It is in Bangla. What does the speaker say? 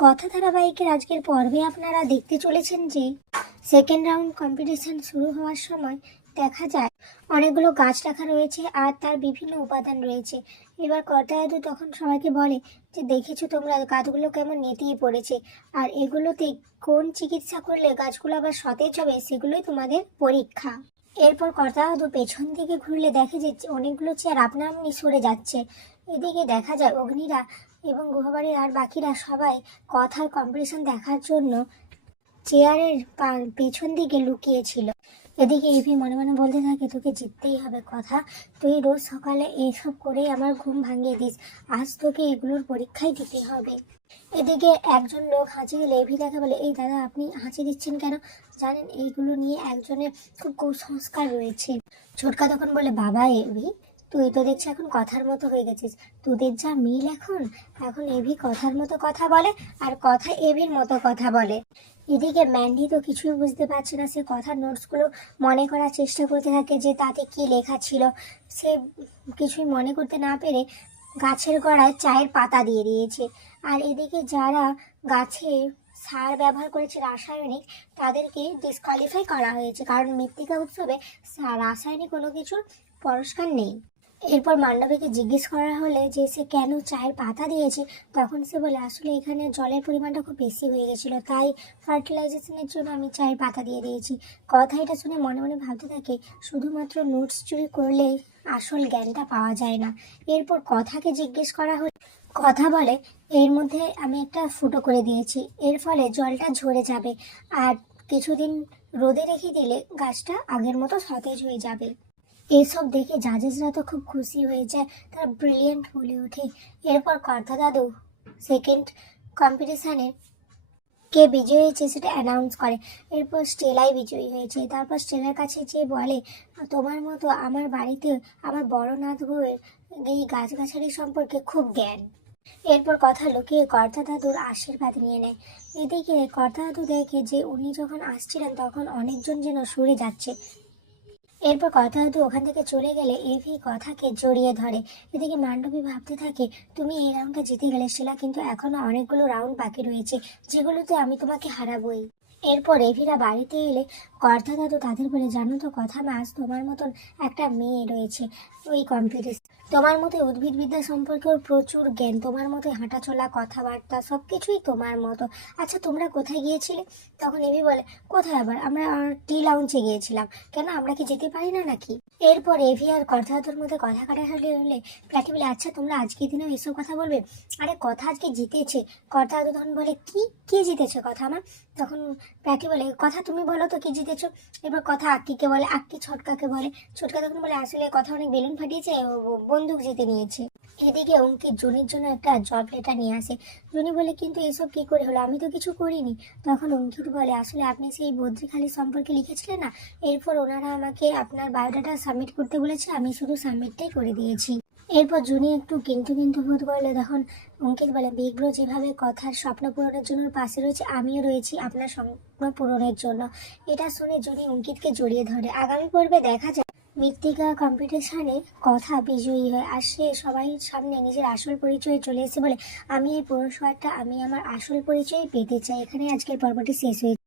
কথা ধারাবাহিকের আজকের পর্বে আপনারা দেখতে চলেছেন যে সেকেন্ড রাউন্ড কম্পিটিশন শুরু হওয়ার সময় দেখা যায় অনেকগুলো গাছ রাখা রয়েছে আর তার বিভিন্ন উপাদান রয়েছে। এবার কর্তা দাদু তখন সবাইকে বলে যে দেখেছো তোমরা গাছগুলো কেমন নেতিয়ে পড়েছে, আর এগুলোতে কোন চিকিৎসা করলে গাছগুলো আবার সতেজ হবে সেগুলোই তোমাদের পরীক্ষা। এরপর কর্তা দাদু পেছন দিকে ঘুরলে দেখে যে অনেকগুলো চেয়ার আপনা আপনি সরে যাচ্ছে। এদিকে দেখা যায় অগ্নিরা এবং গুহবাড়ির আর বাকিরা সবাই কথার কম্পিটিশন দেখার জন্য চেয়ারের পেছন দিকে লুকিয়েছিল। এদিকে ইভি মনে মনে বলতে থাকে তোকে জিততেই হবে কথা, তুই রোজ সকালে এইসব করেই আমার ঘুম ভাঙিয়ে দিস, আজ তোকে এগুলোর পরীক্ষাই দিতে হবে। এদিকে একজন লোক হাঁচি দিলে এভি তাকে বলে এই দাদা আপনি হাঁচি দিচ্ছেন কেন, জানেন এইগুলো নিয়ে একজনের খুব কুসংস্কার রয়েছে। ছোটকা তখন বলে বাবা এভি তুই তো দেখছি এখন কথার মতো হয়ে গেছিস, তোদের যা মিল এখন এখন এভি কথার মতো কথা বলে আর কথা এভির মতো কথা বলে। এদিকে ম্যান্ডি তো কিছুই বুঝতে পারছে না, সে কথার নোটসগুলো মনে করার চেষ্টা করতে থাকে যে তাতে কি লেখা ছিল। সে কিছুই মনে করতে না পেরে গাছের গোড়ায় চায়ের পাতা দিয়ে দিয়েছে। আর এদিকে যারা গাছে সার ব্যবহার করেছে রাসায়নিক তাদেরকে ডিসকোয়ালিফাই করা হয়েছে, কারণ মৃত্তিকা উৎসবে রাসায়নিক কোনো কিছুর পুরস্কার নেই। এরপর মান্ডবীকে জিজ্ঞেস করা হলে যে সে কেন চায়ের পাতা দিয়েছে, তখন সে বলে আসলে এখানে জলের পরিমাণটা খুব বেশি হয়ে গেছিলো, তাই ফার্টিলাইজেশনের জন্য আমি চায়ের পাতা দিয়ে দিয়েছি। কথা এটা শুনে মনে মনে ভাবতে থাকে শুধুমাত্র নোটস চুরি করলেই আসল জ্ঞানটা পাওয়া যায় না। এরপর কথাকে জিজ্ঞেস করা হলে কথা বলে এর মধ্যে আমি একটা ফুটো করে দিয়েছি, এর ফলে জলটা ঝরে যাবে আর কিছুদিন রোদে রেখে দিলে গাছটা আগের মতো সতেজ হয়ে যাবে। এসব দেখে জাজেসরা তো খুব খুশি হয়ে যায়, তারা ব্রিলিয়েন্ট বলে ওঠে। এরপর কর্তা দাদু সেকেন্ড কম্পিটিশানে কে বিজয়ী হয়েছে সেটা অ্যানাউন্স করে। এরপর স্টেলাই বিজয়ী হয়েছে। তারপর স্টেলার কাছে যেয়ে বলে তোমার মতো আমার বাড়িতে আমার বড় নাথ বউয়ের এই গাছগাছালি সম্পর্কে খুব জ্ঞান। এরপর কথা লুকিয়ে কর্তা দাদুর আশীর্বাদ নিয়ে নেয়। এদিকে কর্তা দাদু দেখে যে উনি যখন আসছিলেন তখন অনেকজন যেন সরে যাচ্ছে। এরপর কথা দাদু ওখান থেকে চলে গেলে এভি কথাকে জড়িয়ে ধরে। এদিকে মান্ডবী ভাবতে থাকে তুমি এই রাউন্ডটা জিতে গেলে শিলা, কিন্তু এখনো অনেকগুলো রাউন্ড বাকি রয়েছে যেগুলোতে আমি তোমাকে হারাবোই। এরপর এভিরা বাড়িতে এলে কর্তা দাদু তাদের বলে জানো তো কথা মাস তোমার মতন একটা মেয়ে রয়েছে ওই কম্পিটিশন, তোমার মতো উদ্ভিদবিদ্যা সম্পর্কে ওর প্রচুর জ্ঞান, তোমার মতো হাঁটাচলা কথাবার্তা সবকিছুই তোমার মতো। আচ্ছা তোমরা কোথায় গিয়েছিলে? তখন এভি বলে কোথায় আবার, আমরা টি লাউঞ্জে গিয়েছিলাম, কেন আমরা কি যেতে পারি না নাকি? এরপর এভি আর কর্তা দাদুর মধ্যে কথা কাটাকাটি হলে প্ল্যাটি বলে আচ্ছা তোমরা আজকের দিনেও এসব কথা বলবে, আরে কথা আজকে জিতেছে। কর্তা দাদু তখন বলে কি জিতেছে কথা আমার? তখন প্যাটি বলে কথা তুমি বলো তো কি জিতেছো। এবার কথা আক্কিকে বলে, আক্কি ছটকাকে বলে, ছটকা তখন বলে আসলে কথা অনেক বেলুন ফাটিয়েছে, ও বন্দুক জিতে নিয়েছে। এদিকে অঙ্কিত জুনির জন্য একটা জব লেটার নিয়ে আসে। জুনি বলে কিন্তু এসব কি করে হলো, আমি তো কিছু করিনি। তখন অঙ্কিত বলে আসলে আপনি সেই বদ্রিখালি সম্পর্কে লিখেছিলেন না, এরপর ওনারা আমাকে আপনার বায়োডাটা সাবমিট করতে বলেছে, আমি শুধু সাবমিটটাই করে দিয়েছি। এরপর জুনি একটু কিন্তু বোধ করলে তখন অঙ্কিত বলে বিগ ব্রো যেভাবে কথার স্বপ্ন পূরণের জন্য পাশে রয়েছে আমিও রয়েছি আপনার স্বপ্ন পূরণের জন্য। এটা শুনে জুনি অঙ্কিতকে জড়িয়ে ধরে। আগামী পর্বে দেখা যায় মৃত্তিকা কম্পিটিশনে কথা বিজয়ী হয় আর সে সবাই সামনে নিজের আসল পরিচয়ে চলে এসে বলে আমি এই পুরস্কারটা আমি আমার আসল পরিচয় পেতে চাই। এখানে আজকের পর্বটি শেষ হয়েছে।